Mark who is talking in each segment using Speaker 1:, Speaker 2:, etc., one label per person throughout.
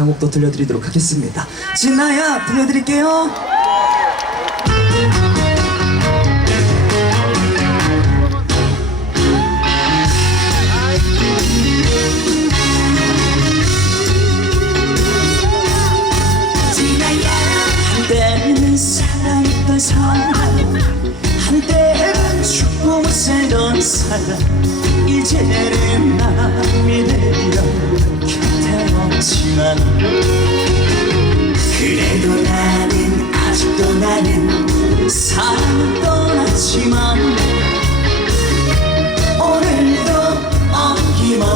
Speaker 1: 한 곡 더 들려드리도록 하겠습니다. 진나야 들려드릴게요. 한때는 사랑했던 사람 한때는 못 살던 사람 이제는 남이 되려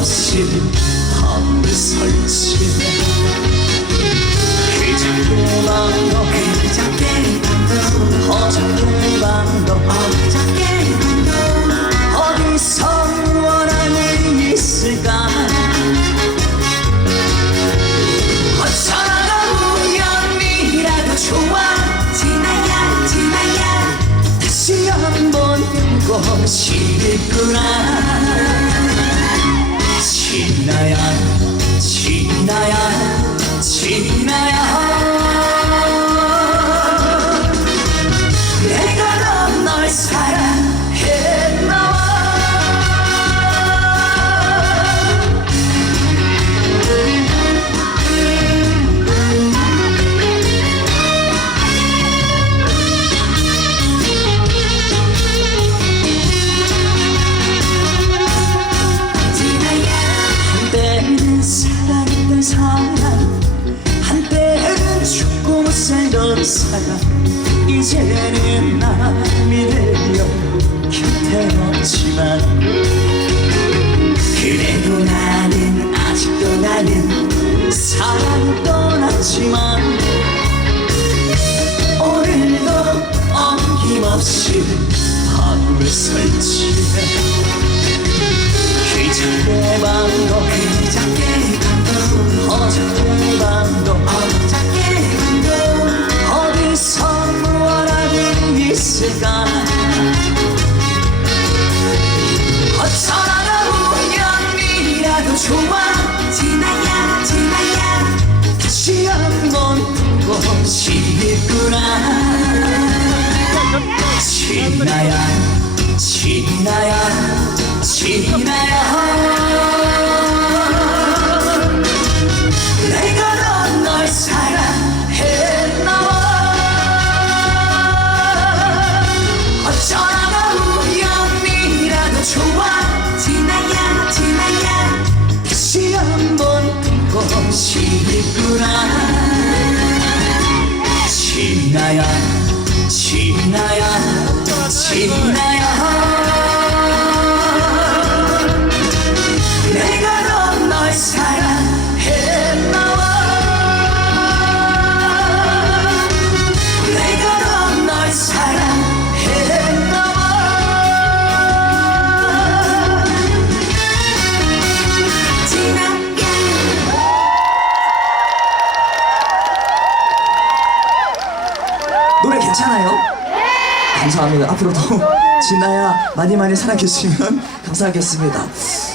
Speaker 1: 없이 밤을 설치네 그저께 밤도 그저께 밤도 어저께 밤도. 어저께 밤도 어디서 원한이 있을까? 어쩌다가 우연이라도 좋아.
Speaker 2: 진아야 진아야.
Speaker 1: 다시 한번 보고 싶구나 사람 한때는 죽고 못 살던 사람. 이제는 남이 되려 곁에 없지만 그래도 나는 아직도 나는 사랑 떠났지만 오늘도 어김없이 밤을 설치해 싶구나. 진아야 진아야 진아야. 내가 넌 널 사랑했나봐. 어쩌다가 우연이라도 좋아.
Speaker 2: 진아야 진아야.
Speaker 1: 다시 한번 보고 싶구나 진 감사합니다. 앞으로도 진아야 많이 많이 사랑해 주시면 감사하겠습니다.